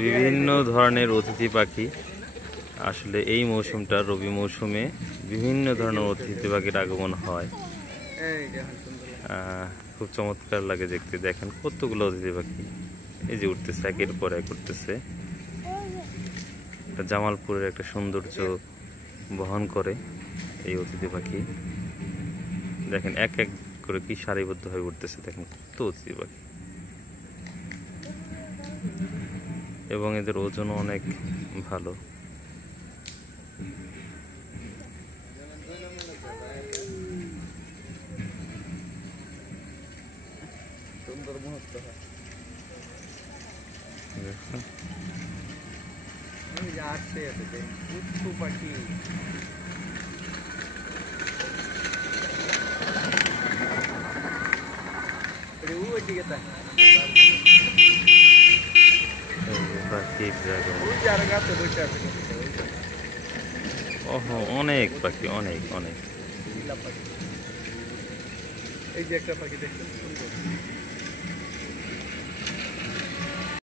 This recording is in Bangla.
বিভিন্ন ধরনের অতিথি পাখি। আসলে এই মৌসুমটা রবি মৌসুমে বিভিন্ন ধরনের অতিথি পাখির আগমন হয়। খুব চমৎকার লাগে দেখতে। দেখেন কতগুলো অতিথি পাখি এই যে উঠতেছে, একের পর এক উঠতেছে। জামালপুরের একটা সৌন্দর্য বহন করে এই অতিথি পাখি। দেখেন এক এক করে কি সারিবদ্ধ হয়ে উঠতেছে। দেখেন কত অতিথি পাখি, এবং এদের ওজনও অনেক ভালো। সুন্দর মুহূর্ত আসছে উচ্চু পাখি। অনেক পাখি, অনেক অনেক। এই যে একটা পাখি দেখতে সুন্দর।